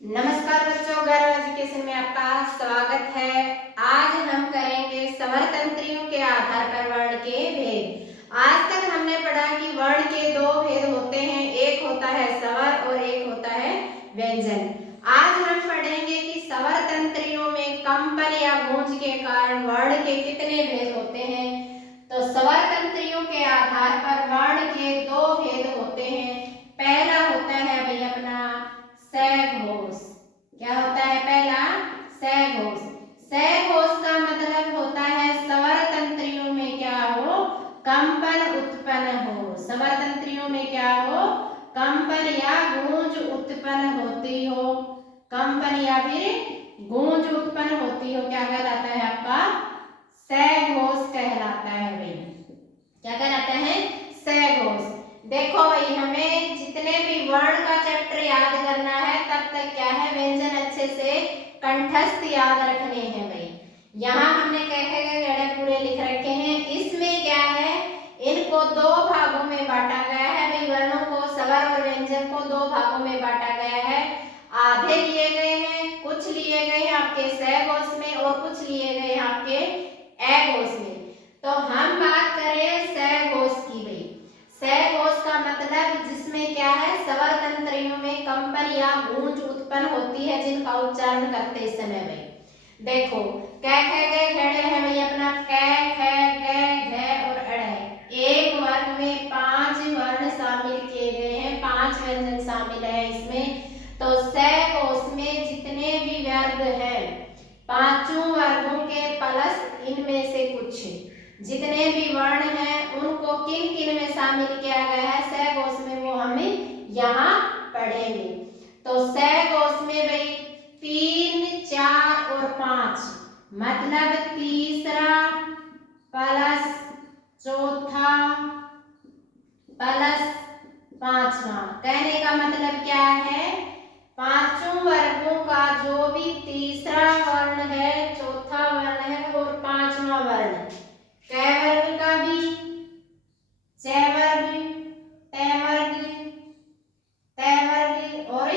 नमस्कार बच्चों, गौरव एजुकेशन में आपका स्वागत है। आज हम करेंगे स्वरतंत्रियों के आधार पर वर्ण के भेद। आज तक हमने पढ़ा कि वर्ण के दो भेद होते हैं, एक होता है स्वर और एक होता है व्यंजन। आज हम पढ़ेंगे कि स्वरतंत्रियों में कंपन या गूंज के कारण वर्ण के कितने भेद होते हैं। तो स्वरतंत्रियों के आधार पर वर्ण के दो भेद होते हैं। पहला होता है भाई अपना सघोष। क्या होता है पहला? सघोष। सघोष का मतलब होता है स्वर तंत्रियों में क्या हो? कंपन उत्पन्न हो। स्वर तंत्रियों में क्या हो? कंपन या गूंज उत्पन्न होती हो। कंपन या फिर गूंज उत्पन्न होती हो। क्या कहलाता है आपका? सघोष कहलाता है भाई। क्या कहलाता है? सघोष। देखो भाई, हमें जितने भी वर्ण का चैप्टर याद करना है तब तक क्या है, व्यंजन अच्छे से कंठस्थ याद रखने हैं भाई। यहाँ हमने कहे गए गड़े पूरे लिख रखे हैं। इसमें क्या है, इनको दो भागों में बांटा गया है भाई। वर्णों को, स्वर और व्यंजन को दो भागों में बांटा गया है। आधे लिए गए हैं, कुछ लिए गए हैं आपके सघोष में और कुछ लिए गए हैं आपके अघोष में। तो हम बात करें सघोष की भाई। सघोष का मतलब जिसमें क्या है, स्वर तंत्रियों में कंपन या गूंज उत्पन्न होती है जिनका उच्चारण करते समय भाई। देखो कै ख ग खड़े हैं भाई अपना कै ख ग घ और अड़। एक वर्ग में 5 वर्ण शामिल किए गए हैं, 5 व्यंजन शामिल है इसमें। तो सघोष में जितने भी वर्ग हैं, पांचों वर्गों के प्लस इनमें से कुछ जितने भी वर्ण हैं उनको किन किन में शामिल किया गया है सघोष में, वो हमें यहाँ पढ़ेंगे। तो सघोष में भाई 3, 4 और 5 मतलब तीसरा प्लस चौथा प्लस पांचवा। कहने का मतलब क्या है, पांचों वर्गों का जो भी तीसरा वर्ण है, चौथा वर्ण है और पांचवा वर्ण, कै वर्ग का भी, च वर्ग, ट वर्ग, त वर्ग और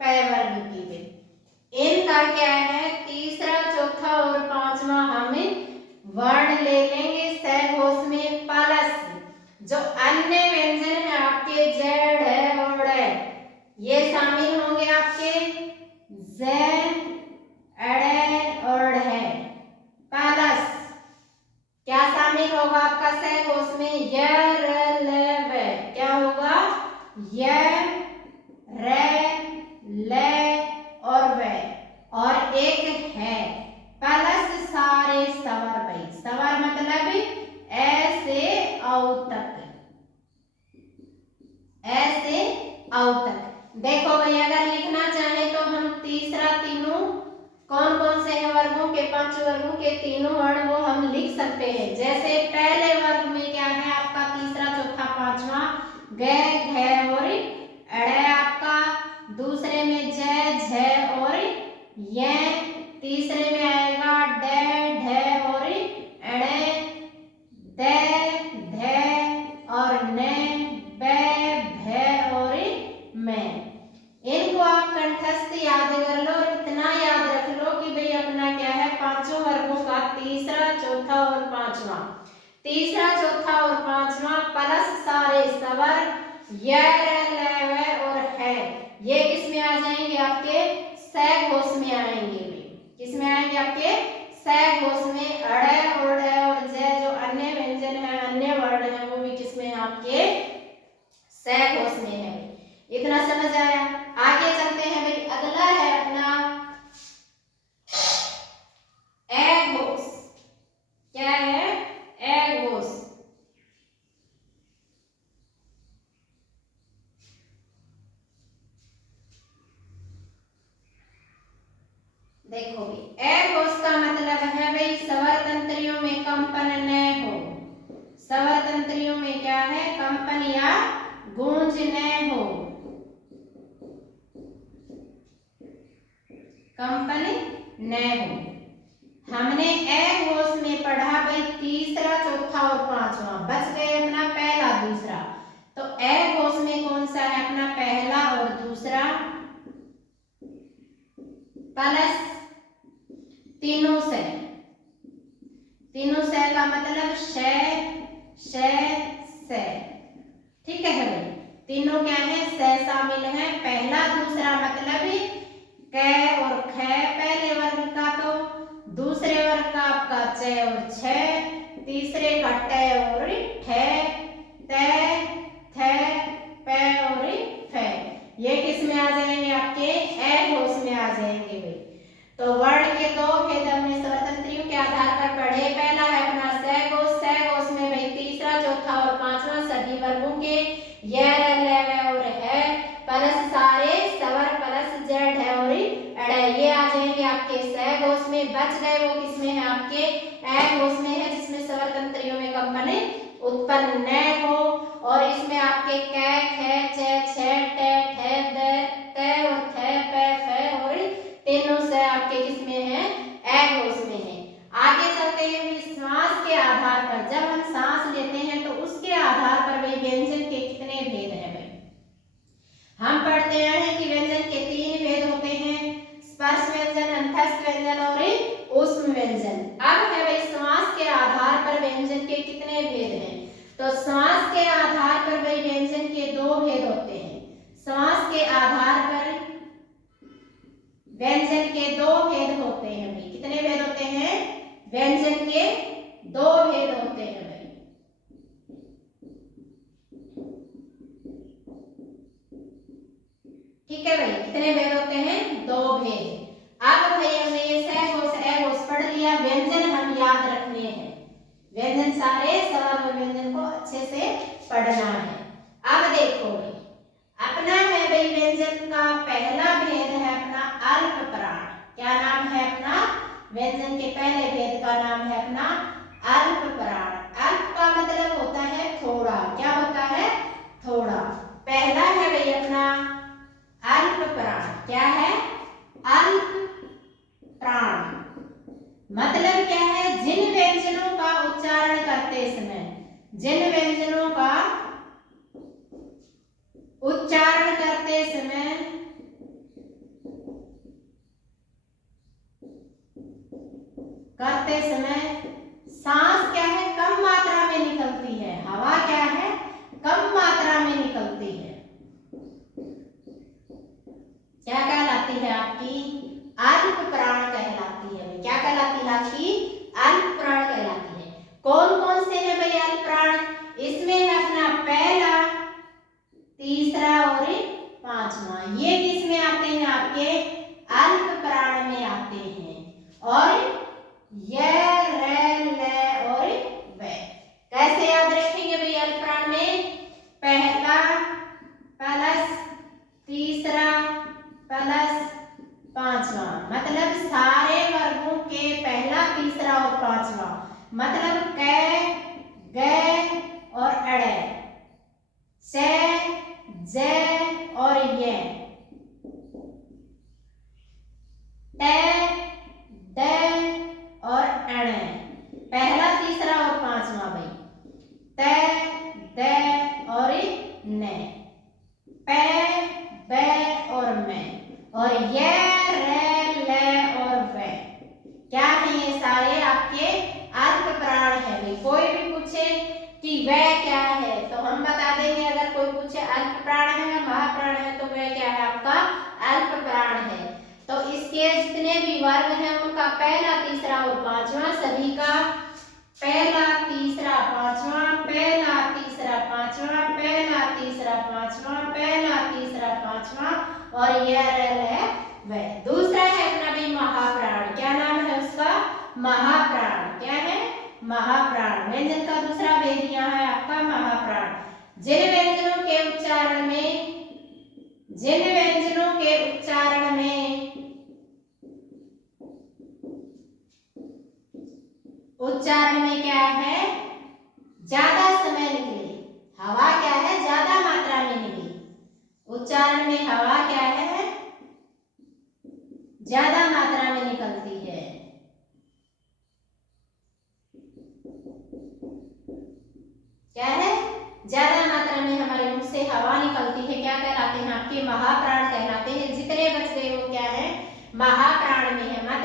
पै वर्ग की भी, इनका क्या है, तीसरा चौथा और पांचवा हम वर्ण ले लेंगे सघोष में। प्लस जो अन्य व्यंजन है आपके जेड है और है, ये शामिल होंगे आपके ज अड़ और है। प्लस क्या शामिल होगा आपका सघोष में? य र ल व। क्या होगा? य र ल और व और एक है प्लस सारे स्वर भाई। स्वर मतलब ऐसे औ तक, ऐसे औ तक। देखो भाई, अगर लिखना चाहे तो हम तीसरा तीनों कौन कौन से हैं वर्गों के, 5 वर्गों के तीनों वर्ण वो हम लिख सकते हैं। जैसे पहले वर्ग में क्या है आपका, तीसरा चौथा पांचवा ग घ और अड़ आपका, दूसरे में ज झ और य, तीसरे में आएगा ड ढ और अड़, द ध और न, ब भ और मैं। इनको आप कंठस्थ याद कर लो और इतना याद रख लो कि भाई अपना क्या है, पांचों वर्गों का तीसरा चौथा और पांचवा, तीसरा चौथा और पांचवा प्लस सारे स्वर य र ल व और है, ये किसमें आ जाएंगे आपके सघोष में आएंगे। किसमें आएंगे आपके सघोष में। अड़ और ज जो अन्य व्यंजन है, अन्य वर्ण है, वो भी किसमें है आपके सघोष में है। इतना समझ आया? आगे चलते हैं भाई। अगला है अपना अघोष। क्या है? अघोष। देखो भाई, अघोष का मतलब है भाई स्वर तंत्रियों में कंपन न हो। स्वर तंत्रियों में क्या है, कंपन या गूंज न हो, कंपन न हो। हमने अघोष में पढ़ा भाई तीसरा चौथा और पांचवा, बच गए अपना पहला दूसरा। तो अघोष में कौन सा है अपना पहला और दूसरा? प्लस तीनों से। तीनों से का मतलब से। ठीक है भाई, तीनों क्या है, से शामिल है। पहला दूसरा मतलब क और ख पहले वर्ग का, तो दूसरे वर्ग का आपका च और छ, तीसरे का ट और ठ, त, थ, प और फ। ये किस में आ जाएंगे, आपके ए घोष में आ जाएंगे भाई। तो वर्ण के दो भेद हमने स्वतंत्रियों के आधार पर पढ़े। पहला है अपना स घोष में भाई तीसरा, चौथा और पांचवा सभी वर्गों के य, र, ल, व और है प्लस सारे स्वर प्लस जेड है और अड़, ये आ जाएंगे आपके स घोष में। बच गए वो किसमें है, आपके ए घोष में है, जिसमें स्वतंत्रियों में कंपनी उत्पन्न न हो। और इसमें आपके क, ख, च, छ, ट, ठ, द, त और थ, प, फ और तीनों से आपके किसमें है, ए घोष में है। आगे चलते हैं श्वास के आधार पर। जब हम सांस लेते हैं तो उसके आधार पर वे व्यंजन के कितने भेद हैं भाई। हम पढ़ते हैं कि व्यंजन के 3 भेद होते हैं, स्पर्श व्यंजन, अंतस्थ व्यंजन और ऊष्म व्यंजन। अब है भाई श्वास के आधार पर व्यंजन के कितने भेद हैं। तो श्वास के आधार पर भाई व्यंजन के 2 भेद होते हैं। श्वास के आधार पर व्यंजन के 2 भेद होते हैं भाई। कितने भेद होते हैं, व्यंजन के 2 भेद होते हैं भाई। ठीक है भाई, कितने भेद होते हैं, 2 भेद। अब भाई हमने ये स घोष ए घोष पढ़ लिया, व्यंजन हम याद रखने हैं। व्यंजन सारे स्वर और व्यंजन को अच्छे से पढ़ना है। अब देखो भाई, अपना है भाई व्यंजन का पहला भेद है अपना अल्प प्राण। क्या नाम है अपना, व्यंजन के पहले भेद का नाम है अपना अल्प प्राण। अल्प का मतलब होता है थोड़ा। क्या होता है, थोड़ा। पहला है भाई अपना अल्प प्राण। क्या है, अल्प प्राण मतलब क्या है, जिन व्यंजनों का उच्चारण करते समय, जिन व्यंजनों का उच्चारण करते समय सांस क्या है, कम मात्रा में निकलती है। हवा क्या है, कम मात्रा में निकलती है। क्या कहलाती है आपकी, अल्प प्राण कहलाती है। क्या कहलाती है आपकी, अल्प प्राण कहलाती है। कौन कौन से हैं भाई अल्प प्राण, इसमें है अपना पहला, तीसरा और पांचवा। ये किसमें आते हैं, आपके अल्प प्राण में आते हैं। और य, र, ल और व कैसे याद रखेंगे भाई अल्प प्राण में, पहला प्लस तीसरा प्लस पांचवा, मतलब सारे वर्गों के पहला, तीसरा और पांचवा। मतलब क, ग और अड़, से, ज और ये, ट, ड और अण। पहला, तीसरा और पांचवा भाई, त, द और न, प, ब और म और य, र, ल और व। क्या है, ये सारे आपके अल्प प्राण है भाई। कोई भी पूछे कि वह क्या है तो हम बता देंगे। अगर कोई पूछे अल्प प्राण है या महाप्राण है तो वह क्या है, आपका अल्प प्राण है। तो इसके जितने भी वर्ग हैं उनका पहला, तीसरा और पांचवा, सभी का पहला, तीसरा, पांचवा, पहला, तीसरा, पांचवा, पहला, तीसरा, पांचवा, पहला, तीसरा, पांचवा और यह है वह। दूसरा है अपना भी महाप्राण। क्या नाम है उसका, महाप्राण। क्या है, महाप्राण। व्यंजन का दूसरा भेद यहाँ है आपका महाप्राण। जिन व्यंजनों के उच्चारण में क्या है, ज्यादा समय निकले। हवा क्या है, ज्यादा मात्रा में निकली। उच्चारण में हवा क्या है, ज्यादा मात्रा में निकलती है। क्या है, ज्यादा मात्रा में हमारे मुंह से हवा निकलती है। क्या कहलाते हैं, आपके महाप्राण कहलाते हैं। जितने बच गए वो क्या है, महाप्राण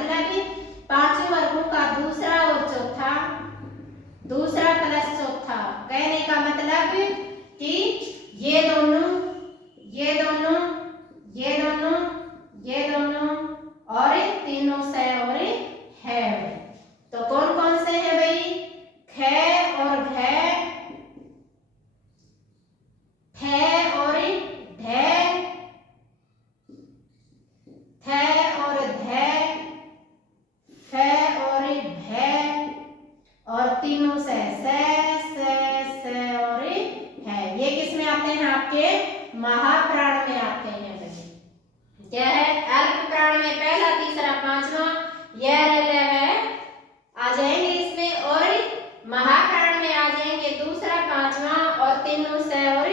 मतलब पांचों वर्गों का दूसरा और चौथा, दूसरा प्लस चौथा। कहने का मतलब कि ये दोनों, ये दोनों, ये दोनों, ये दोनों और तीनों से और है। तो कौन कौन से हैं भाई? ख और घ, ठ और ढ, थ और ध, फ और भ और तीनों से और है। ये किस में आते हैं? आपके महाप्राण में आते हैं। क्या है? अल्प प्राण में पहला, तीसरा, पांचवा आ जाएंगे इसमें, और महाप्राण में आ जाएंगे दूसरा, पांचवा और तीनों से और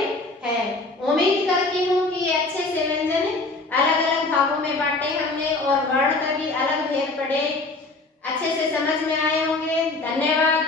है। उम्मीद करती हूँ कि ये अच्छे से व्यंजन अलग अलग भागों में बांटे हमने और वर्ण का भी अलग भेद पड़े अच्छे से समझ में आए होंगे। धन्यवाद।